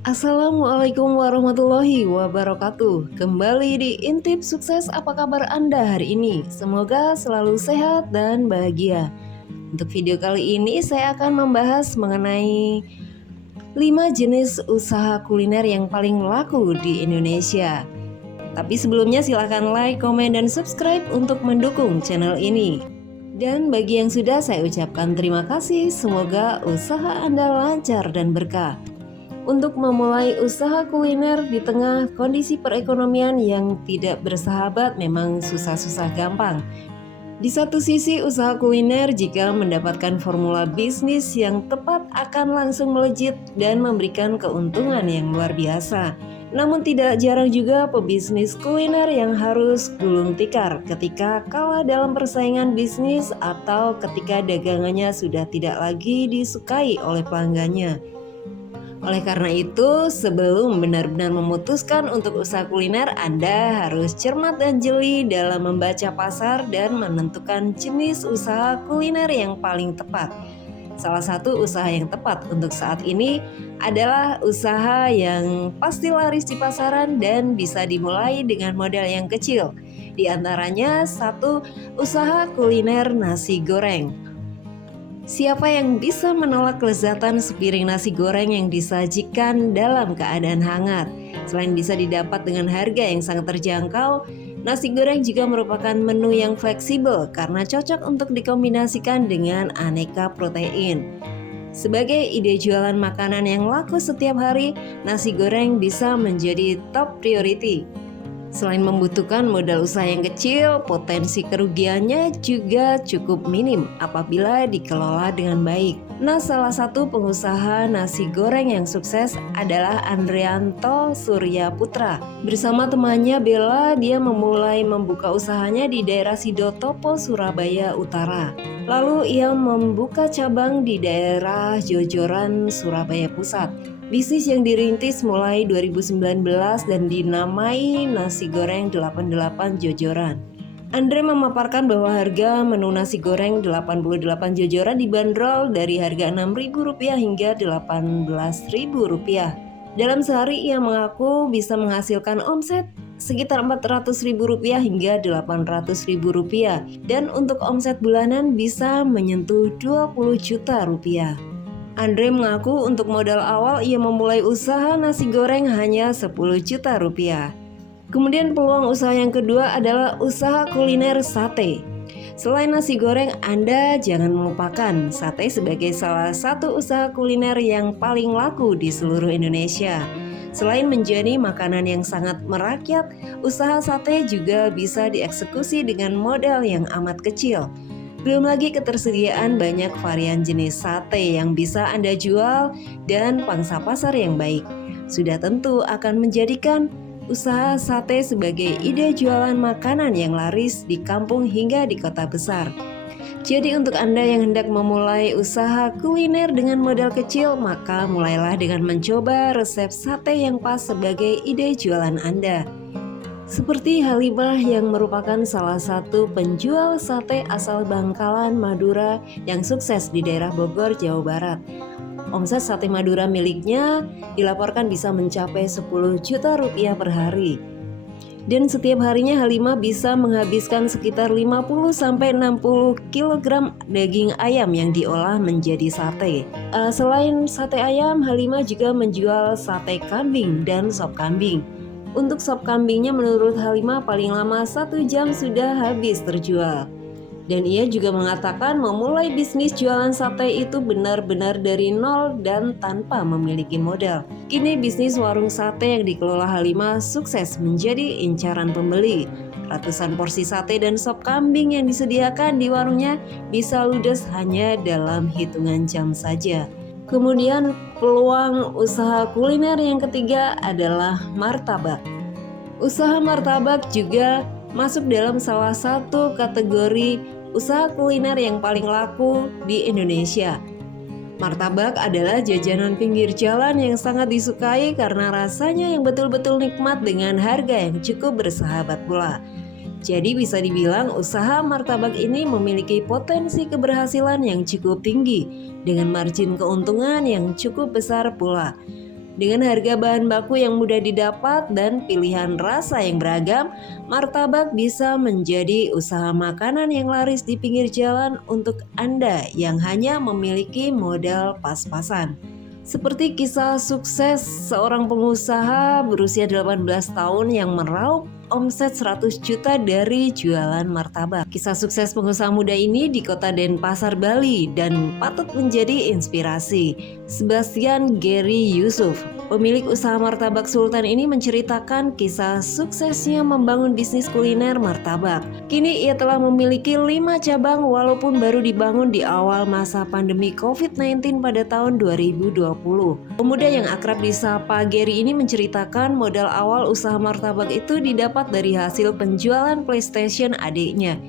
Assalamualaikum warahmatullahi wabarakatuh. Kembali di Intip Sukses, apa kabar Anda hari ini? Semoga selalu sehat dan bahagia. Untuk video kali ini saya akan membahas mengenai 5 jenis usaha kuliner yang paling laku di Indonesia. Tapi sebelumnya silahkan like, komen, dan subscribe untuk mendukung channel ini. Dan bagi yang sudah, saya ucapkan terima kasih. Semoga usaha Anda lancar dan berkah. Untuk memulai usaha kuliner di tengah kondisi perekonomian yang tidak bersahabat memang susah-susah gampang. Di satu sisi, usaha kuliner jika mendapatkan formula bisnis yang tepat akan langsung melejit dan memberikan keuntungan yang luar biasa. Namun tidak jarang juga pebisnis kuliner yang harus gulung tikar ketika kalah dalam persaingan bisnis atau ketika dagangannya sudah tidak lagi disukai oleh pelanggannya. Oleh karena itu, sebelum benar-benar memutuskan untuk usaha kuliner, Anda harus cermat dan jeli dalam membaca pasar dan menentukan jenis usaha kuliner yang paling tepat. Salah satu usaha yang tepat untuk saat ini adalah usaha yang pasti laris di pasaran dan bisa dimulai dengan modal yang kecil. Di antaranya satu, usaha kuliner nasi goreng. Siapa yang bisa menolak kelezatan sepiring nasi goreng yang disajikan dalam keadaan hangat? Selain bisa didapat dengan harga yang sangat terjangkau, nasi goreng juga merupakan menu yang fleksibel karena cocok untuk dikombinasikan dengan aneka protein. Sebagai ide jualan makanan yang laku setiap hari, nasi goreng bisa menjadi top priority. Selain membutuhkan modal usaha yang kecil, potensi kerugiannya juga cukup minim apabila dikelola dengan baik. Nah, salah satu pengusaha nasi goreng yang sukses adalah Andrianto Surya Putra. Bersama temannya Bella, dia memulai membuka usahanya di daerah Sidotopo, Surabaya Utara. Lalu ia membuka cabang di daerah Jojoran, Surabaya Pusat. Bisnis yang dirintis mulai 2019 dan dinamai Nasi Goreng 88 Jojoran. Andre memaparkan bahwa harga menu nasi goreng 88 jojoran dibanderol dari harga Rp6.000 hingga Rp18.000. Dalam sehari ia mengaku bisa menghasilkan omset sekitar Rp400.000 hingga Rp800.000 dan untuk omset bulanan bisa menyentuh Rp20 juta. Andre mengaku untuk modal awal ia memulai usaha nasi goreng hanya Rp10 juta. Kemudian peluang usaha yang kedua adalah usaha kuliner sate. Selain nasi goreng, Anda jangan melupakan sate sebagai salah satu usaha kuliner yang paling laku di seluruh Indonesia. Selain menjadi makanan yang sangat merakyat, usaha sate juga bisa dieksekusi dengan modal yang amat kecil. Belum lagi ketersediaan banyak varian jenis sate yang bisa Anda jual dan pangsa pasar yang baik. Sudah tentu akan menjadikan usaha sate sebagai ide jualan makanan yang laris di kampung hingga di kota besar. Jadi untuk Anda yang hendak memulai usaha kuliner dengan modal kecil, maka mulailah dengan mencoba resep sate yang pas sebagai ide jualan Anda. Seperti Halimah yang merupakan salah satu penjual sate asal Bangkalan, Madura yang sukses di daerah Bogor, Jawa Barat. Omset sate Madura miliknya dilaporkan bisa mencapai Rp10 juta per hari. Dan setiap harinya Halimah bisa menghabiskan sekitar 50-60 kg daging ayam yang diolah menjadi sate. Selain sate ayam, Halimah juga menjual sate kambing dan sop kambing. Untuk sop kambingnya menurut Halimah paling lama 1 jam sudah habis terjual. Dan ia juga mengatakan memulai bisnis jualan sate itu benar-benar dari nol dan tanpa memiliki modal. Kini bisnis warung sate yang dikelola Halimah sukses menjadi incaran pembeli. Ratusan porsi sate dan sop kambing yang disediakan di warungnya bisa ludes hanya dalam hitungan jam saja. Kemudian peluang usaha kuliner yang ketiga adalah martabak. Usaha martabak juga masuk dalam salah satu kategori usaha kuliner yang paling laku di Indonesia. Martabak adalah jajanan pinggir jalan yang sangat disukai karena rasanya yang betul-betul nikmat dengan harga yang cukup bersahabat pula. Jadi bisa dibilang usaha martabak ini memiliki potensi keberhasilan yang cukup tinggi dengan margin keuntungan yang cukup besar pula. Dengan harga bahan baku yang mudah didapat dan pilihan rasa yang beragam, martabak bisa menjadi usaha makanan yang laris di pinggir jalan untuk Anda yang hanya memiliki modal pas-pasan. Seperti kisah sukses seorang pengusaha berusia 18 tahun yang meraup omset 100 juta dari jualan martabak. Kisah sukses pengusaha muda ini di kota Denpasar, Bali dan patut menjadi inspirasi. Sebastian Gary Yusuf, pemilik usaha martabak Sultan ini menceritakan kisah suksesnya membangun bisnis kuliner martabak. Kini ia telah memiliki 5 cabang walaupun baru dibangun di awal masa pandemi COVID-19 pada tahun 2020. Pemuda yang akrab disapa Gary ini menceritakan modal awal usaha martabak itu didapat dari hasil penjualan PlayStation adiknya.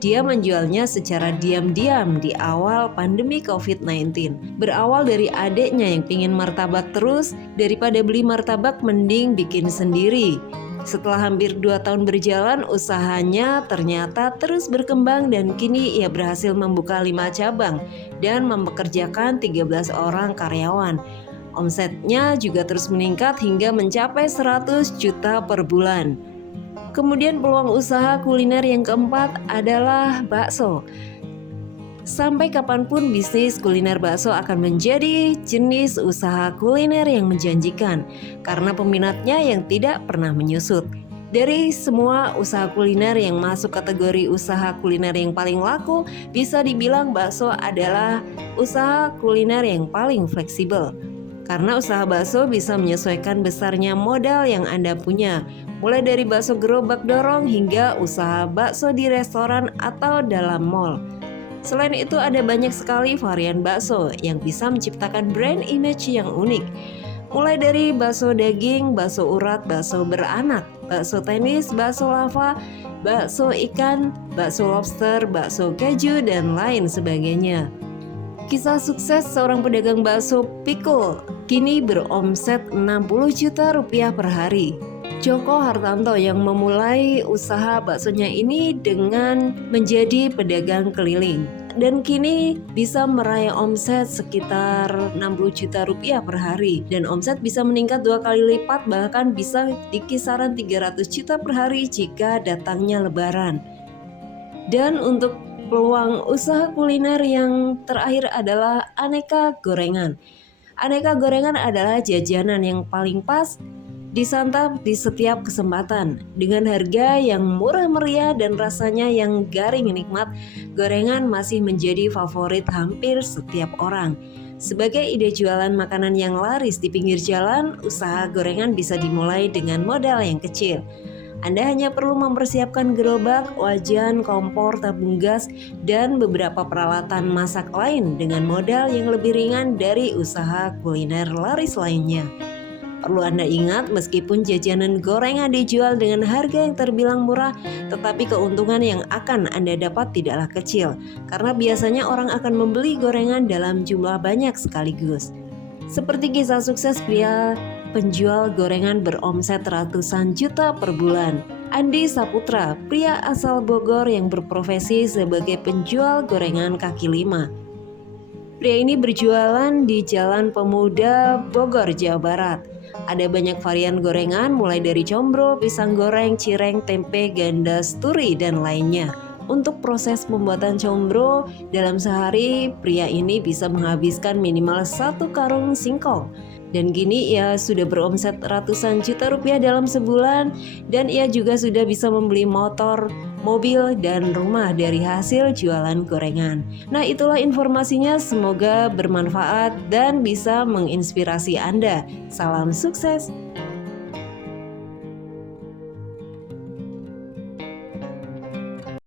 Dia menjualnya secara diam-diam di awal pandemi COVID-19. Berawal dari adiknya yang pingin martabak terus, daripada beli martabak mending bikin sendiri. Setelah hampir 2 tahun berjalan, usahanya ternyata terus berkembang dan kini ia berhasil membuka 5 cabang dan mempekerjakan 13 orang karyawan. Omsetnya juga terus meningkat hingga mencapai 100 juta per bulan. Kemudian peluang usaha kuliner yang keempat adalah bakso. Sampai kapanpun bisnis kuliner bakso akan menjadi jenis usaha kuliner yang menjanjikan karena peminatnya yang tidak pernah menyusut. Dari semua usaha kuliner yang masuk kategori usaha kuliner yang paling laku, bisa dibilang bakso adalah usaha kuliner yang paling fleksibel. Karena usaha bakso bisa menyesuaikan besarnya modal yang Anda punya, mulai dari bakso gerobak dorong hingga usaha bakso di restoran atau dalam mall. Selain itu ada banyak sekali varian bakso yang bisa menciptakan brand image yang unik. Mulai dari bakso daging, bakso urat, bakso beranak, bakso tenis, bakso lava, bakso ikan, bakso lobster, bakso keju, dan lain sebagainya. Kisah sukses seorang pedagang bakso pikul kini beromset 60 juta rupiah per hari. Joko Hartanto yang memulai usaha baksonya ini dengan menjadi pedagang keliling dan kini bisa meraih omset sekitar 60 juta rupiah per hari dan omset bisa meningkat 2 kali lipat, bahkan bisa di kisaran 300 juta per hari jika datangnya lebaran. Dan untuk peluang usaha kuliner yang terakhir adalah aneka gorengan. Aneka gorengan adalah jajanan yang paling pas disantap di setiap kesempatan. Dengan harga yang murah meriah dan rasanya yang garing nikmat, gorengan masih menjadi favorit hampir setiap orang. Sebagai ide jualan makanan yang laris di pinggir jalan, usaha gorengan bisa dimulai dengan modal yang kecil. Anda hanya perlu mempersiapkan gerobak, wajan, kompor, tabung gas, dan beberapa peralatan masak lain dengan modal yang lebih ringan dari usaha kuliner laris lainnya. Perlu Anda ingat, meskipun jajanan gorengan dijual dengan harga yang terbilang murah, tetapi keuntungan yang akan Anda dapat tidaklah kecil, karena biasanya orang akan membeli gorengan dalam jumlah banyak sekaligus. Seperti kisah sukses pria penjual gorengan beromset ratusan juta per bulan. Andi Saputra, pria asal Bogor yang berprofesi sebagai penjual gorengan kaki lima. Pria ini berjualan di Jalan Pemuda, Bogor, Jawa Barat. Ada banyak varian gorengan mulai dari combro, pisang goreng, cireng, tempe, ganda, sturi, dan lainnya. Untuk proses pembuatan combro, dalam sehari pria ini bisa menghabiskan minimal 1 karung singkong. Dan kini ia sudah beromset ratusan juta rupiah dalam sebulan, dan ia juga sudah bisa membeli motor, mobil, dan rumah dari hasil jualan gorengan. Nah, itulah informasinya, semoga bermanfaat dan bisa menginspirasi Anda. Salam sukses!